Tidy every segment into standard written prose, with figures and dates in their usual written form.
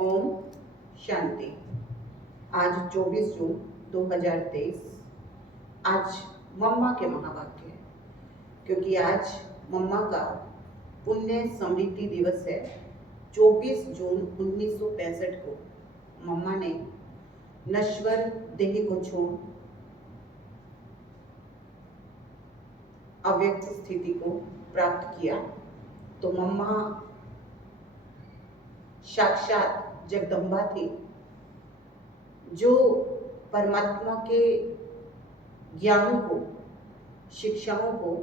ओम शांति। आज 24 जून 2023। आज मम्मा के महावाक्य है, क्योंकि आज मम्मा का पुण्य स्मृति दिवस है। 24 जून 1965 को मम्मा ने नश्वर देह को छोड़ अव्यक्त स्थिति को प्राप्त किया। तो मम्मा साक्षात जगदम्बा थी, जो परमात्मा के ज्ञान को, शिक्षाओं को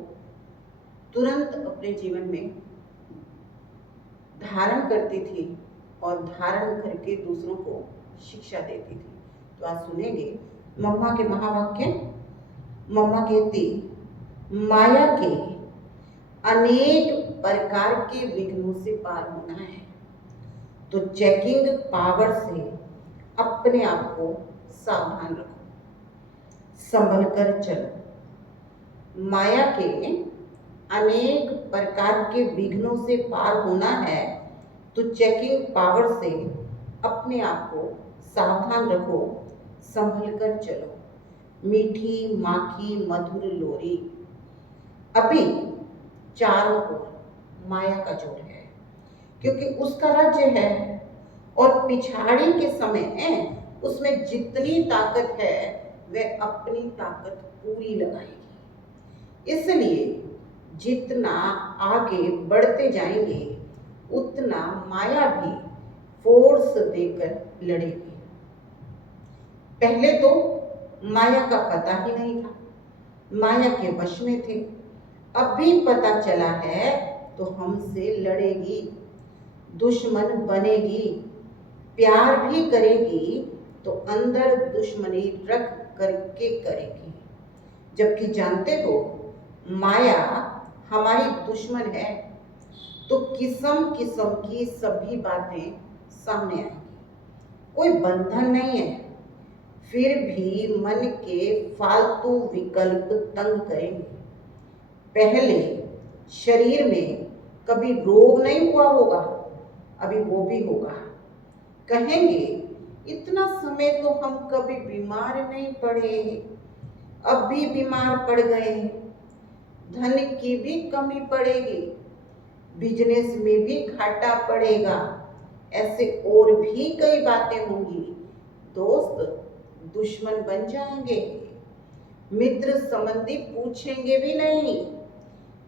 तुरंत अपने जीवन में धारण करती थी और धारण करके दूसरों को शिक्षा देती थी। तो आज सुनेंगे मम्मा के महावाक्य। मम्मा कहती, माया के अनेक प्रकार के विघ्नों से पार होना है, तो चेकिंग पावर से अपने आप को सावधान रखो, संभल कर चलो। माया के अनेक प्रकार के विघ्नों से पार होना है, तो चेकिंग पावर से अपने आप को सावधान रखो, संभल कर चलो। मीठी माखी मधुर लोरी, अभी चारों ओर माया का जोर है, क्योंकि उसका राज्य है और पिछाड़ी के समय उसमें जितनी ताकत है वह अपनी ताकत पूरी लगाएगी। इसलिए जितना आगे बढ़ते जाएंगे उतना माया भी फोर्स देकर लड़ेगी। पहले तो माया का पता ही नहीं था, माया के वश में थे। अब भी पता चला है तो हमसे लड़ेगी, दुश्मन बनेगी, प्यार भी करेगी तो अंदर दुश्मनी रख करके करेगी। जबकि जानते हो माया हमारी दुश्मन है, तो किस्म किस्म की सभी बातें सामने आएंगी। कोई बंधन नहीं है, फिर भी मन के फालतू विकल्प तंग करेंगे। पहले शरीर में कभी रोग नहीं हुआ होगा, अभी वो भी होगा। कहेंगे इतना समय तो हम कभी बीमार नहीं पड़े, अब भी बीमार पड़ गए। धन की भी कमी पड़ेगी, बिजनेस में भी घाटा पड़ेगा, ऐसे और भी कई बातें होंगी। दोस्त दुश्मन बन जाएंगे, मित्र संबंधी पूछेंगे भी नहीं।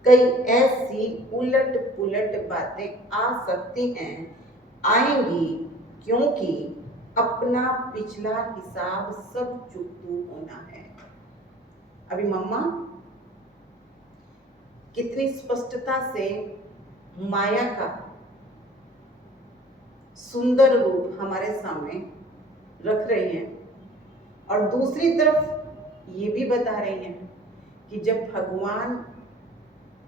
कई ऐसी उलट पुलट बातें आ सकती हैं, आएंगी, क्योंकि अपना पिछला हिसाब सब चुकतू होना है। अभी मम्मा कितनी स्पष्टता से माया का सुंदर रूप हमारे सामने रख रही हैं, और दूसरी तरफ ये भी बता रही हैं कि जब भगवान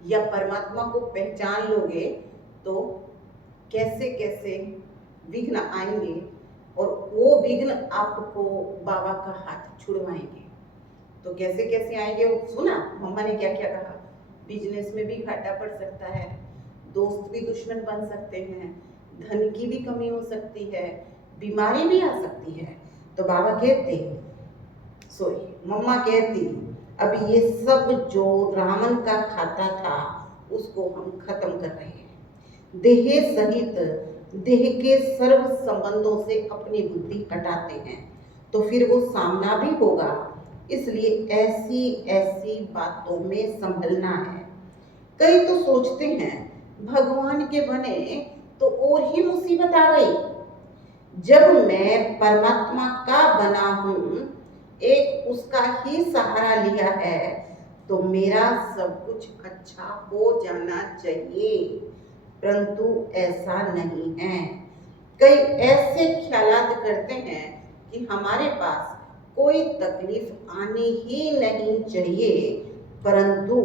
या परमात्मा को पहचान लोगे तो कैसे कैसे विघ्न आएंगे, और वो विघ्न आपको बाबा का हाथ छुड़वाएंगे। तो कैसे कैसे आएंगे वो सुना मम्मा ने क्या क्या कहा। बिजनेस में भी घाटा पड़ सकता है, दोस्त भी दुश्मन बन सकते हैं, धन की भी कमी हो सकती है, बीमारी भी आ सकती है। तो बाबा कहते, मम्मा कहती, अब ये सब जो रावण का खाता था उसको हम खत्म कर रहे हैं। देह सहित देह के सर्व संबंधों से अपनी बुद्धि हटाते हैं, तो फिर वो सामना भी होगा। इसलिए ऐसी ऐसी बातों में संभलना है। कई तो सोचते हैं भगवान के बने तो और ही मुसीबत आ गई। जब मैं परमात्मा का बना हूँ, एक उसका ही सहारा लिया है, तो मेरा सब कुछ अच्छा हो जाना चाहिए, परंतु ऐसा नहीं है। कई ऐसे ख्यालात करते हैं कि हमारे पास कोई तकलीफ आनी ही नहीं चाहिए, परंतु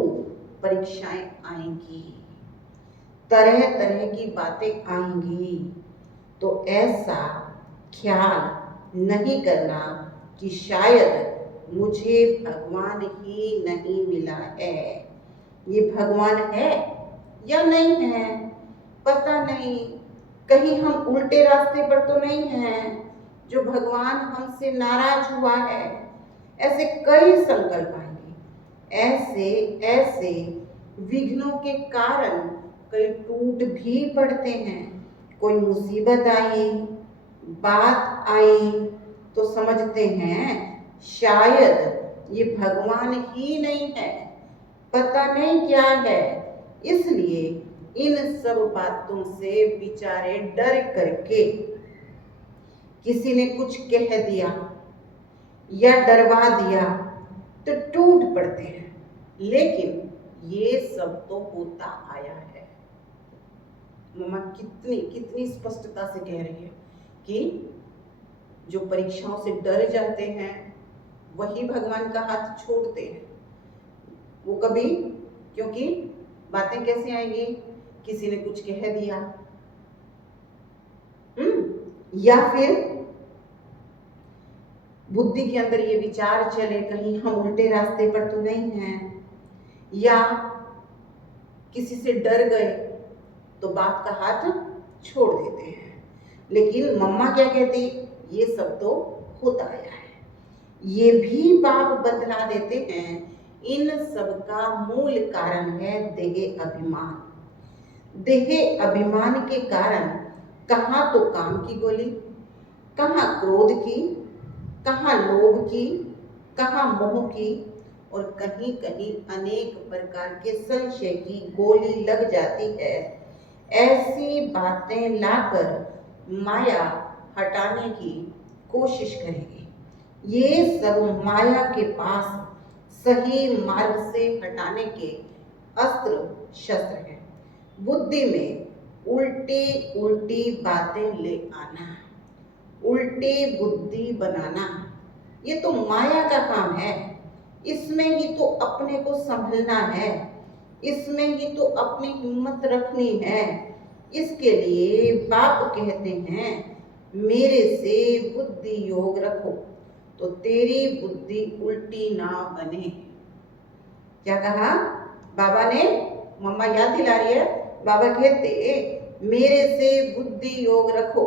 परीक्षाएं आएंगी, तरह तरह की बातें आएंगी। तो ऐसा ख्याल नहीं करना कि शायद मुझे भगवान ही नहीं मिला है। ये भगवान है या नहीं है पता नहीं, कहीं हम उल्टे रास्ते पर तो नहीं हैं, जो भगवान हमसे नाराज हुआ है। ऐसे कई संकल्प आएंगे, ऐसे ऐसे विघ्नों के कारण कई टूट भी पड़ते हैं। कोई मुसीबत आई, बात आई तो समझते हैं शायद ये भगवान ही नहीं है, पता नहीं क्या है। इसलिए इन सब बातों से बेचारे डर करके किसी ने कुछ कह दिया या डरवा दिया तो टूट पड़ते हैं। लेकिन ये सब तो होता आया है। मम्मा कितनी कितनी स्पष्टता से कह रही है कि जो परीक्षाओं से डर जाते हैं वही भगवान का हाथ छोड़ते हैं। वो कभी, क्योंकि बातें कैसे आएंगी, किसी ने कुछ कह दिया, या फिर बुद्धि के अंदर ये विचार चले कहीं हम उल्टे रास्ते पर तो नहीं हैं, या किसी से डर गए तो बाप का हाथ छोड़ देते हैं। लेकिन मम्मा क्या कहती, ये सब तो होता आया है। ये भी बाप बतला देते हैं, इन सब का मूल कारण है देह अभिमान। देह अभिमान के कारण कहाँ तो काम की गोली, कहाँ क्रोध की, कहाँ लोभ की, कहाँ मोह की, और कहीं कहीं अनेक प्रकार के संशय की गोली लग जाती है। ऐसी बातें लाकर माया हटाने की कोशिश करेगी। ये सब माया के पास सही मार्ग से हटाने के अस्त्र शस्त्र हैं। बुद्धि में उल्टी उल्टी बातें ले आना, उल्टी बुद्धि बनाना, ये तो माया का काम है। इसमें ही तो अपने को संभलना है, इसमें ही तो अपनी हिम्मत रखनी है। इसके लिए बाप कहते हैं, मेरे से बुद्धि योग रखो तो तेरी बुद्धि उल्टी ना बने। क्या कहा बाबा ने, मम्मा याद दिला रही है, बाबा कहते मेरे से बुद्धि योग रखो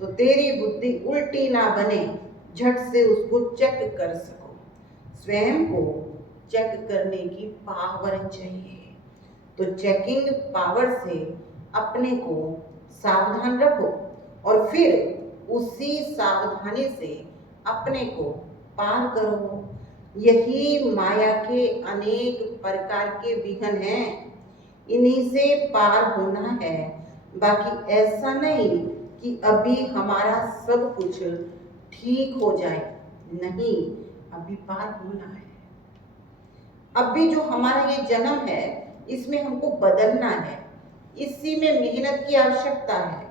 तो तेरी बुद्धि उल्टी ना बने, झट से उसको चेक कर सको। स्वयं को चेक करने की पावर चाहिए, तो चेकिंग पावर से अपने को सावधान रखो और फिर उसी सावधानी से अपने को पार करो। यही माया के अनेक प्रकार के विघ्न हैं, इन्हीं से पार होना है। बाकी ऐसा नहीं कि अभी हमारा सब कुछ ठीक हो जाए, नहीं, अभी पार होना है। अभी जो हमारा ये जन्म है इसमें हमको बदलना है, इसी में मेहनत की आवश्यकता है।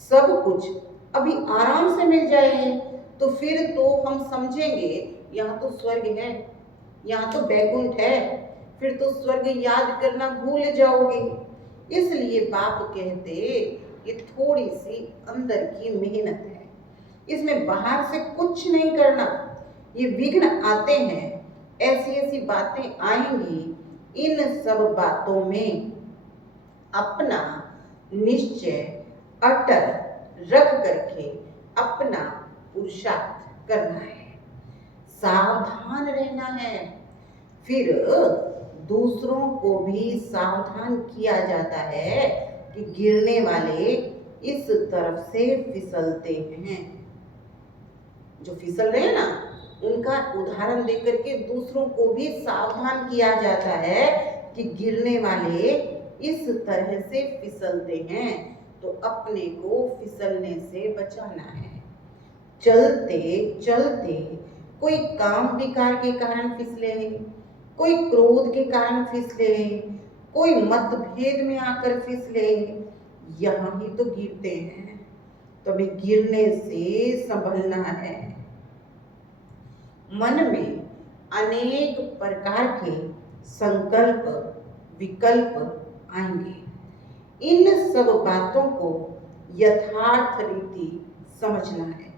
सब कुछ अभी आराम से मिल जाए तो फिर तो हम समझेंगे यहाँ तो स्वर्ग है, यहाँ तो बैकुंठ है, फिर तो स्वर्ग याद करना भूल जाओगे। इसलिए बाप कहते ये थोड़ी सी अंदर की मेहनत है, इसमें बाहर से कुछ नहीं करना। ये विघ्न आते हैं, ऐसी ऐसी बातें आएंगी, इन सब बातों में अपना निश्चय अटल रख करके अपना पुरुषार्थ करना है, सावधान रहना है। फिर दूसरों को भी सावधान किया जाता है कि गिरने वाले इस तरफ से फिसलते हैं। जो फिसल रहे हैं ना, उनका उदाहरण देकर के दूसरों को भी सावधान किया जाता है कि गिरने वाले इस तरह से फिसलते हैं, तो अपने को फिसलने से बचाना है। चलते चलते कोई काम विकार के कारण फिसले, कोई क्रोध के कारण फिसले, कोई मतभेद में आकर फिसले, यहाँ ही तो गिरते हैं। तो हमें गिरने से संभलना है। मन में अनेक प्रकार के संकल्प विकल्प आएंगे, इन सब बातों को यथार्थ रीति समझना है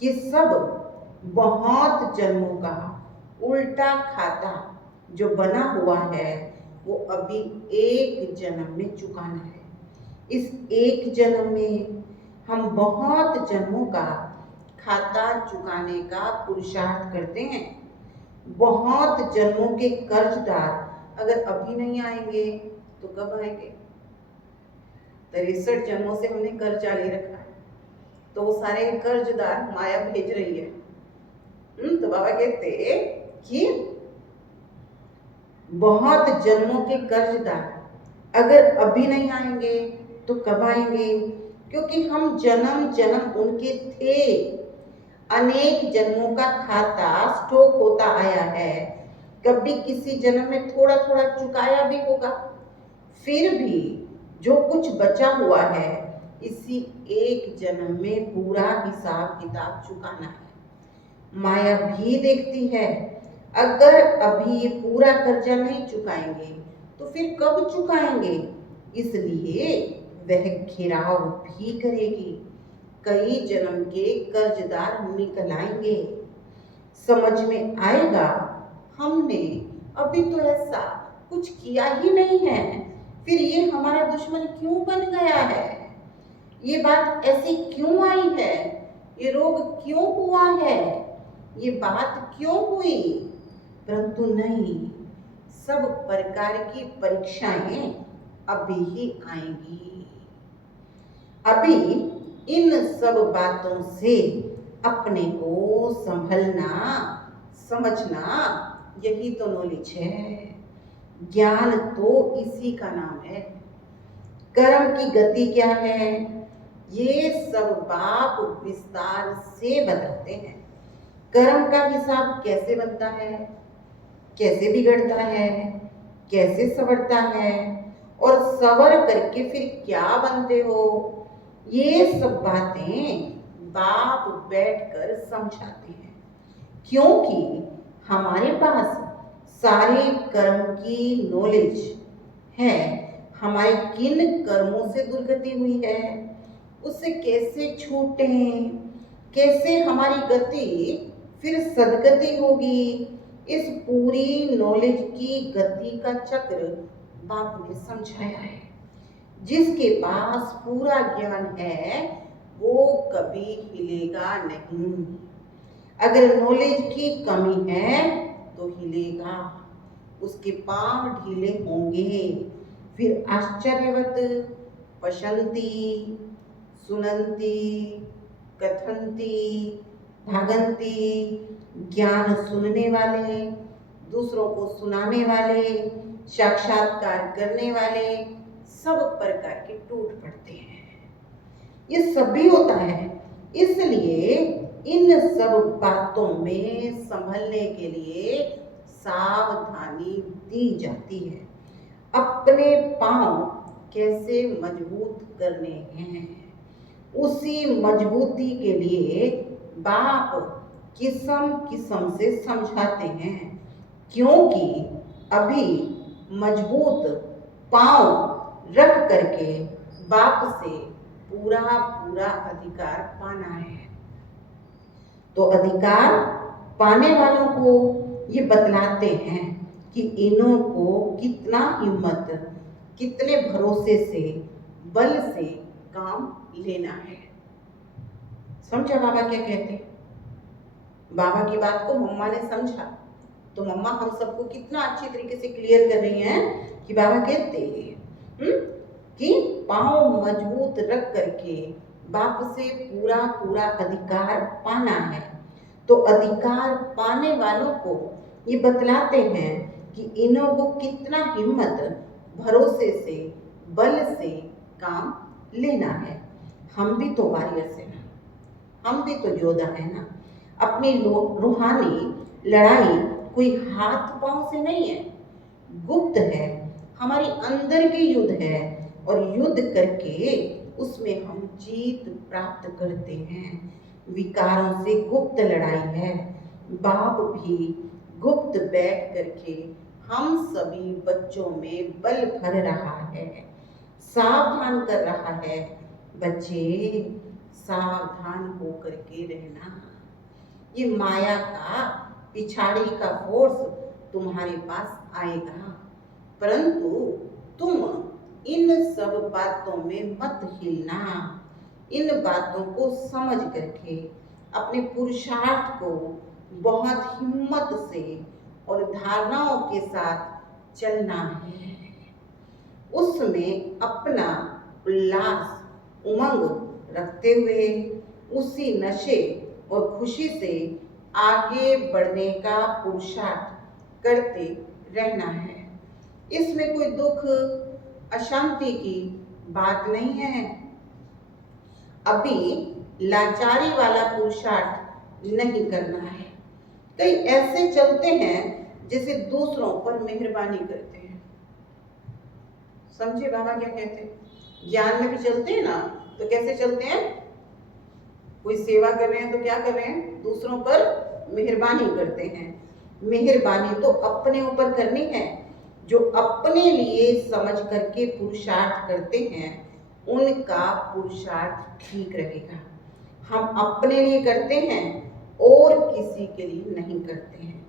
कि सब बहुत जन्मों का उल्टा खाता जो बना हुआ है वो अभी एक जन्म में चुकाना है। इस एक जन्म में हम बहुत जन्मों का खाता चुकाने का पुरुषार्थ करते हैं। बहुत जन्मों के कर्जदार अगर अभी नहीं आएंगे तो कब आएंगे? 63 जन्मों से हमने कर्जा ले रखा है, तो वो सारे कर्जदार माया भेज रही है। तो बाबा कहते कि बहुत जन्मों के कर्जदार अगर अभी नहीं आएंगे तो कब आएंगे? क्योंकि हम जन्म जन्म उनके थे। अनेक जन्मों का खाता स्टॉक होता आया है। कभी किसी जन्म में थोड़ा थोड़ा चुकाया भी होगा, फिर भी जो कुछ बचा हुआ है इसी एक जन्म में पूरा हिसाब किताब चुकाना है। माया भी देखती है, अगर अभी ये पूरा कर्जा नहीं चुकाएंगे तो फिर कब चुकाएंगे, इसलिए वह घेराव भी करेगी। कई जन्म के कर्जदार निकल आएंगे। समझ में आएगा हमने अभी तो ऐसा कुछ किया ही नहीं है, फिर ये हमारा दुश्मन क्यों बन गया है, ये बात ऐसी क्यों आई है, ये रोग क्यों हुआ है, ये बात क्यों हुई। परंतु नहीं, सब प्रकार की परीक्षाएं अभी ही आएंगी। अभी इन सब बातों से अपने को संभलना समझना, यही तो नॉलेज है। ज्ञान तो इसी का नाम है। कर्म की गति क्या है, ये सब बाप विस्तार से बताते हैं। कर्म का हिसाब कैसे बनता है, कैसे बिगड़ता है, कैसे संवरता है, और संवर करके फिर क्या बनते हो, ये सब बातें बाप बैठकर समझाते हैं। क्योंकि हमारे पास सारे कर्म की नॉलेज है। हमारे किन कर्मों से दुर्गति हुई है, उससे कैसे छूटें, कैसे हमारी गति फिर सदगति होगी, इस पूरी नॉलेज की गति का चक्र बाप ने समझाया है। जिसके पास पूरा ज्ञान है वो कभी हिलेगा नहीं। अगर नॉलेज की कमी है तो हिलेगा, उसके पांव ढीले होंगे, फिर आश्चर्यवत पशंती सुनंती कथंती भागंती, ज्ञान सुनने वाले, दूसरों को सुनाने वाले, साक्षात्कार करने वाले सब प्रकार के टूट पड़ते हैं। ये सब भी होता है, इसलिए इन सब बातों में संभलने के लिए सावधानी दी जाती है। अपने पांव कैसे मजबूत करने हैं, उसी मजबूती के लिए बाप किस्म किस्म से समझाते हैं। क्योंकि अभी मजबूत पांव रख करके बाप से पूरा पूरा अधिकार पाना है। तो अधिकार पाने वालों को ये बतलाते हैं कि इन्हों को कितना हिम्मत, कितने भरोसे से, बल से काम लेना है। समझा बाबा क्या कहते हैं? बाबा की बात को मम्मा ने समझा तो मम्मा हम सबको कितना अच्छी तरीके से क्लियर कर रही हैं कि बाबा कहते हैं कि पांव मजबूत रख करके बाप से पूरा पूरा अधिकार पाना है। तो अधिकार पाने वालों को ये बतलाते हैं कि इन्हों को कितना हिम्मत, भरोसे से, बल से काम लेना है। हम भी तो वॉरियर्स हैं ना, हम भी तो योद्धा है ना। अपनी रूहानी लड़ाई कोई हाथ पांव से नहीं है, गुप्त है, हमारी अंदर की युद्ध है, और युद्ध करके उसमें हम जीत प्राप्त करते हैं। विकारों से गुप्त लड़ाई है। बाप भी गुप्त बैठ करके हम सभी बच्चों में बल भर रहा है, सावधान कर रहा है। बच्चे सावधान होकर के रहना। ये माया का पिछाड़ी का फोर्स तुम्हारे पास आएगा, परंतु तुम इन सब बातों में मत हिलना। इन बातों को समझ करके अपने पुरुषार्थ को बहुत हिम्मत से और धारणाओं के साथ चलना है। उसमें अपना उल्लास उमंग रखते हुए उसी नशे और खुशी से आगे बढ़ने का पुरुषार्थ करते रहना है। इसमें कोई दुख अशांति की बात नहीं है। अभी लाचारी वाला पुरुषार्थ नहीं करना है। कई ऐसे चलते हैं जैसे दूसरों पर मेहरबानी करते हैं। समझे बाबा क्या कहते हैं? ज्ञान में भी चलते हैं ना, तो कैसे चलते हैं? कोई सेवा कर रहे हैं तो क्या कर रहे हैं? दूसरों पर मेहरबानी करते हैं। मेहरबानी तो अपने ऊपर करनी है। जो अपने लिए समझ करके पुरुषार्थ करते हैं उनका पुरुषार्थ ठीक रहेगा। हम अपने लिए करते हैं और किसी के लिए नहीं करते हैं।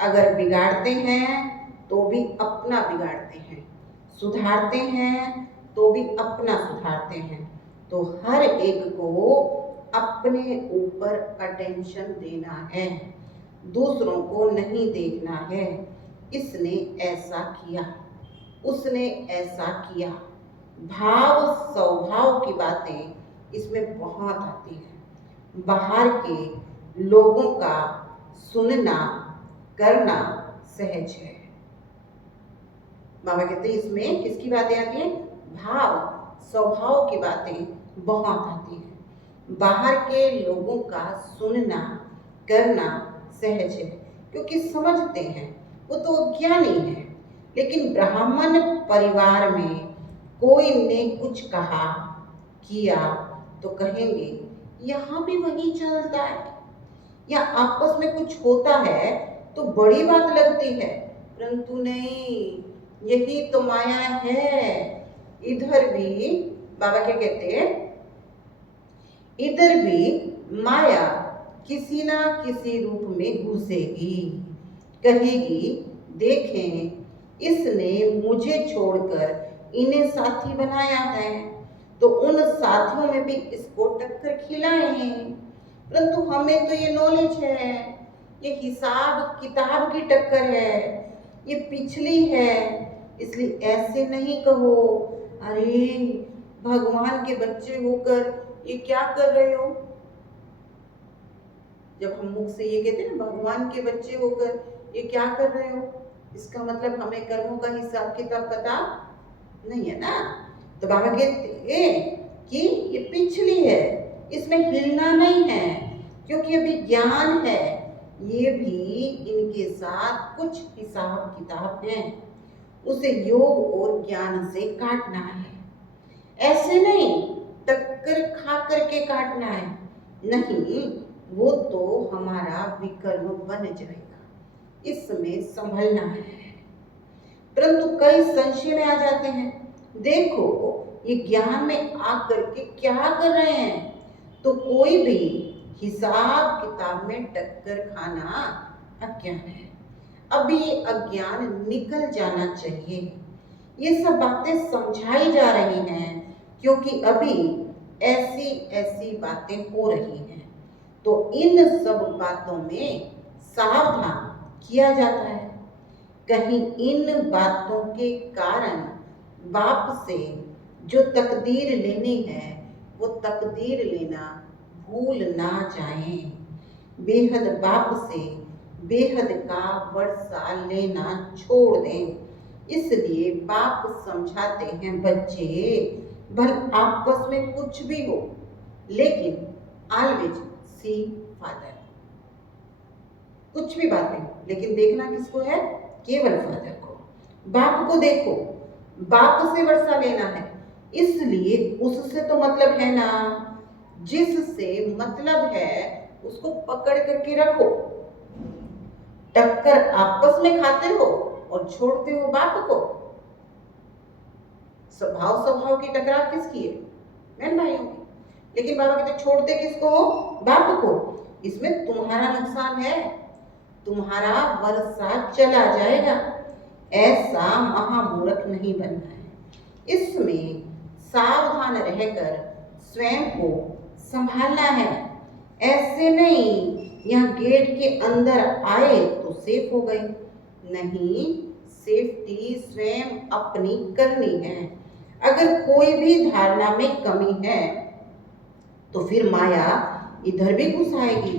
अगर बिगाड़ते हैं तो भी अपना बिगाड़ते हैं, सुधारते हैं तो भी अपना सुधारते हैं। तो हर एक को अपने ऊपर अटेंशन देना है, दूसरों को नहीं देखना है। इसने ऐसा किया, उसने ऐसा किया। भाव स्वभाव की बातें इसमें बहुत आती हैं। बाहर के लोगों का सुनना करना सहज है। बाबा कहते हैं इसमें किसकी बातें आती हैं? भाव स्वभाव की बातें बहुत आती हैं। बाहर के लोगों का सुनना करना सहज है, क्योंकि समझते हैं वो तो ज्ञानी है। लेकिन ब्राह्मण परिवार में कोई ने कुछ कहा किया तो कहेंगे यहाँ भी वही चलता है, या आपस में कुछ होता है तो बड़ी बात लगती है, परंतु नहीं, यही तो माया है। इधर भी बाबा क्या कहते हैं? इधर भी माया किसी ना किसी रूप में घुसेगी, कहेगी देखें इसने मुझे छोड़कर इन्हें साथी बनाया है, तो उन साथियों में भी इसको टक्कर खिलाएं। परंतु हमें तो ये नॉलेज है, ये हिसाब किताब की टक्कर है, ये पिछली है, इसलिए ऐसे नहीं कहो। अरे भगवान के बच्चे होकर ये क्या कर रहे हो? जब हम मुख से ये कहते हैं ना भगवान के बच्चे होकर ये क्या कर रहे हो, इसका मतलब हमें कर्मों का हिसाब किताब पता नहीं है ना। तो बाबा कहते हैं कि ये पिछली है, इसमें हिलना नहीं है, क्योंकि अभी ज्ञान है। ये भी इनके साथ कुछ हिसाब किताब है, उसे योग और ज्ञान से काटना है। ऐसे नहीं टक्कर खा करके काटना है, नहीं, वो तो हमारा विकर्म बन जाएगा। इसमें संभलना है। परंतु कई संशय में आ जाते हैं, देखो ये ज्ञान में आकर के क्या कर रहे हैं, तो कोई भी हिसाब किताब में टक्कर खाना अज्ञान है। अभी ये अज्ञान निकल जाना चाहिए। ये सब बातें समझाई जा रही हैं, क्योंकि अभी ऐसी ऐसी बातें हो रही हैं। तो इन सब बातों में सावधान किया जाता है। कहीं इन बातों के कारण बाप से जो तकदीर लेनी है वो तकदीर लेना भूल ना जाएं। बेहद बाप से बेहद का वर्षा लेना छोड़ दें। इसलिए बाप समझाते हैं बच्चे, भले आपस में कुछ भी हो, लेकिन ऑलवेज सी फादर। कुछ भी बातें हो, लेकिन देखना किसको है? केवल फादर को, बाप को देखो। बाप से वर्षा लेना है, इसलिए उससे तो मतलब है ना, जिससे मतलब है उसको पकड़ करके रखो। टक्कर आपस में खाते हो और छोड़ते हो बाप को। स्वभाव स्वभाव की टकरार किसकी है? बहन भाइयों की। लेकिन बाबा कहते छोड़ते किसको हो? बाप को। इसमें तुम्हारा नुकसान है, तुम्हारा वर्षा चला जाएगा। ऐसा महामूर्ख नहीं बनना है। इसमें सावधान रहकर स्वयं को संभालना है। ऐसे नहीं यहाँ गेट के अंदर आए तो सेफ हो गए, नहीं, सेफ्टी स्वयं अपनी करनी है। अगर कोई भी धारणा में कमी है तो फिर माया इधर भी घुस आएगी,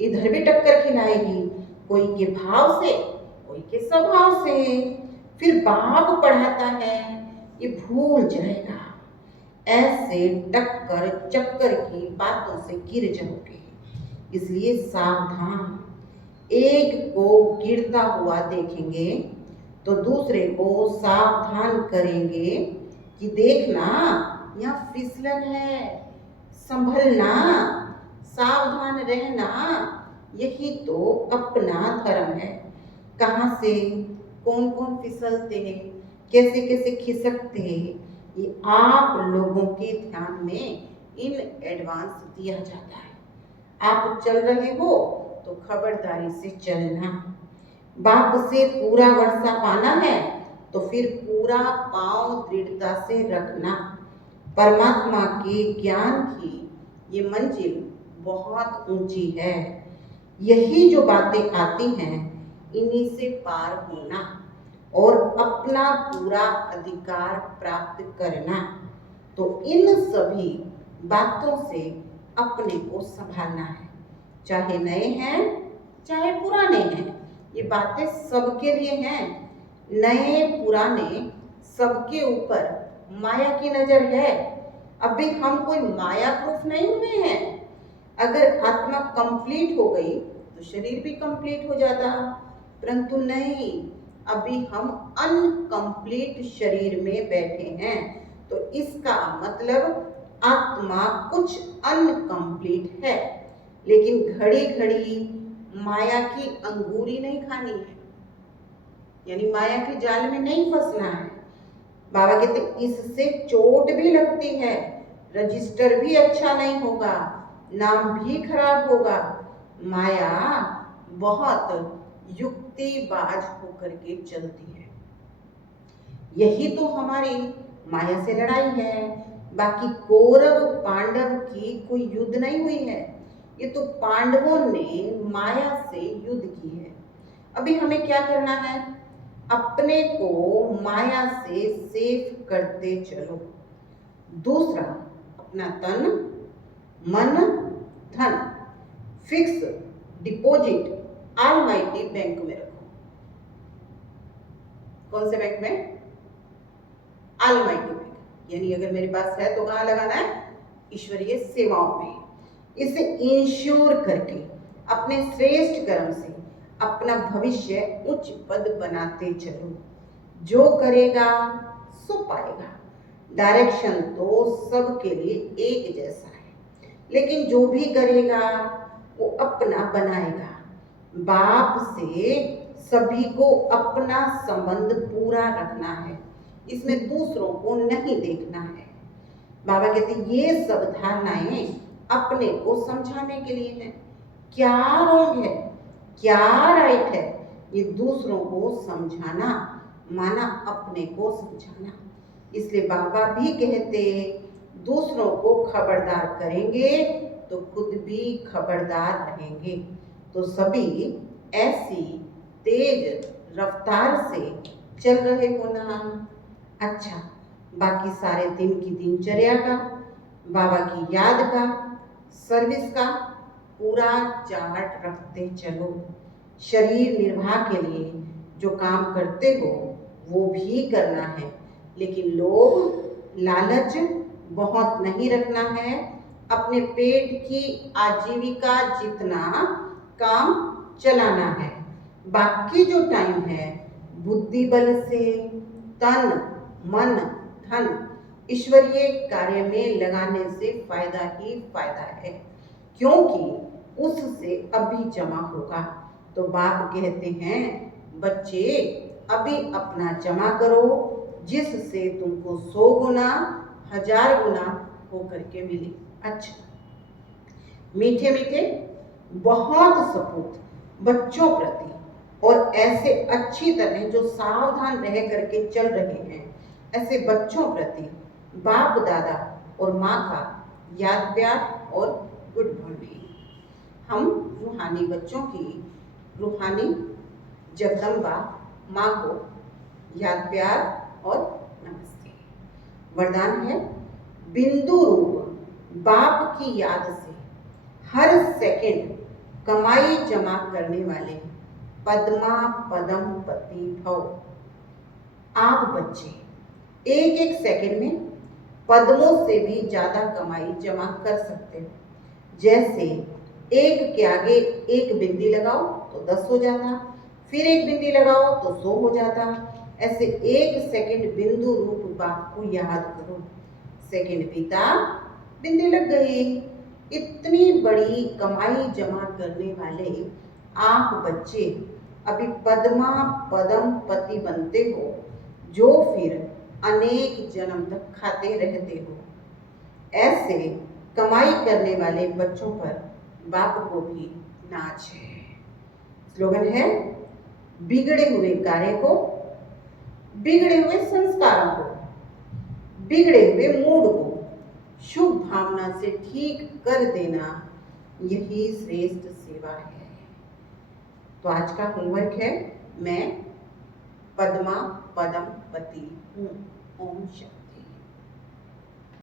इधर भी टक्कर खिलाएगी, कोई के भाव से, कोई के स्वभाव से। फिर बाप पढ़ाता है ये भूल जाएगा, ऐसे टक्कर चक्कर की बातों से गिर जाओगे। इसलिए सावधान, एक को गिरता हुआ देखेंगे तो दूसरे को सावधान करेंगे कि देखना यहाँ फिसलन है, संभलना, सावधान रहना, यही तो अपना धर्म है। कहाँ से कौन कौन फिसलते हैं, कैसे कैसे खिसकते हैं, ये आप लोगों के ध्यान में इन एडवांस दिया जाता है। आप चल रहे हो तो खबरदारी से चलना। बाप से पूरा वर्षा पाना है तो फिर पूरा पांव दृढ़ता से रखना। परमात्मा के ज्ञान की ये मंजिल बहुत ऊंची है। यही जो बातें आती हैं इन्हीं से पार होना और अपना पूरा अधिकार प्राप्त करना। तो इन सभी बातों से अपने को संभालना है, चाहे नए हैं चाहे पुराने हैं। ये बातें सबके लिए हैं, नए पुराने सबके ऊपर माया की नजर है। अभी हम कोई माया प्रूफ नहीं हुए हैं। अगर आत्मा कंप्लीट हो गई तो शरीर भी कंप्लीट हो जाता, परंतु नहीं, अभी हम अनकंप्लीट शरीर में बैठे हैं। तो इसका मतलब आत्मा कुछ अनकंप्लीट है। लेकिन घड़ी घड़ी माया की अंगूरी नहीं खानी है, यानी माया के जाल में नहीं फंसना है। बाबा कहते इससे चोट भी लगती है, रजिस्टर भी अच्छा नहीं होगा, नाम भी खराब होगा। माया बहुत युक्तिबाज होकर के चलती है। यही तो हमारी माया से लड़ाई है। बाकी कौरव पांडव की कोई युद्ध नहीं हुई है, ये तो पांडवों ने माया से युद्ध की है। अभी हमें क्या करना है, अपने को माया से सेफ करते चलो। दूसरा, अपना तन मन धन फिक्स डिपॉजिट ऑलमाइटी बैंक में रखो। कौन से बैंक में? Almighty bank. यानी अगर मेरे पास है तो कहाँ लगाना है? ईश्वरीय सेवाओं में। इसे इंश्योर करके अपने श्रेष्ठ कर्म से अपना भविष्य उच्च पद बनाते चलो। जो करेगा सो पाएगा। डायरेक्शन तो सबके लिए एक जैसा है, लेकिन जो भी करेगा वो अपना बनाएगा। बाप से सभी को अपना संबंध पूरा रखना है, इसमें दूसरों को नहीं देखना है। बाबा कहते ये सब धारणाएं अपने को समझाने के लिए है। क्या रॉन्ग है, क्या राइट है, ये दूसरों को समझाना, माना अपने को समझाना। इसलिए बाबा भी कहते दूसरों को खबरदार करेंगे तो खुद भी खबरदार रहेंगे। तो सभी ऐसी तेज रफ्तार से चल रहे हो ना। अच्छा, बाकी सारे दिन की दिनचर्या का, बाबा की याद का, सर्विस का पूरा चार्ट रखते चलो। शरीर निर्वाह के लिए जो काम करते हो वो भी करना है, लेकिन लोभ लालच बहुत नहीं रखना है। अपने पेट की आजीविका जितना काम चलाना है। बाकी जो टाइम है बुद्धि बल से तन मन धन ईश्वरीय कार्य में लगाने से फायदा ही फायदा है, क्योंकि उससे अभी जमा होगा। तो बाप कहते हैं बच्चे अभी अपना जमा करो, जिससे तुमको 100 गुना 1000 गुना होकर के मिले। अच्छा, मीठे मीठे बहुत सपूत बच्चों प्रति और ऐसे अच्छी तरह जो सावधान रह करके चल रहे हैं, ऐसे बच्चों प्रति बाप दादा और माँ का याद प्यार और गुड मॉर्निंग। हम रूहानी बच्चों की रूहानी जगदम्बा माँ को याद प्यार और नमस्ते। वरदान है, बिंदु रूप बाप की याद से हर सेकंड कमाई जमा करने वाले पद्मा पदम पति भव। आप बच्चे एक एक सेकंड में पद्मों से भी ज्यादा कमाई जमा कर सकते हो। जैसे एक के आगे एक बिंदी लगाओ तो 10 हो जाता, फिर एक बिंदी लगाओ तो 100 हो जाता। ऐसे एक सेकंड बिंदु रूप बाप को याद करो। सेकंड बीता, बिंदी लग गई। इतनी बड़ी कमाई जमा करने वाले आप बच्चे अभी पद्मा पदम पति बनते हो, जो फिर अनेक जन्म तक खाते रहते हो। ऐसे कमाई करने वाले बच्चों पर बाप को भी नाच है। स्लोगन है, बिगड़े हुए कार्य को, बिगड़े हुए संस्कारों को, बिगड़े हुए मूड को शुभ भावना से ठीक कर देना, यही श्रेष्ठ सेवा है। तो आज का होमवर्क है, मैं पद्मा पदम पति हूँ। ओम शांति।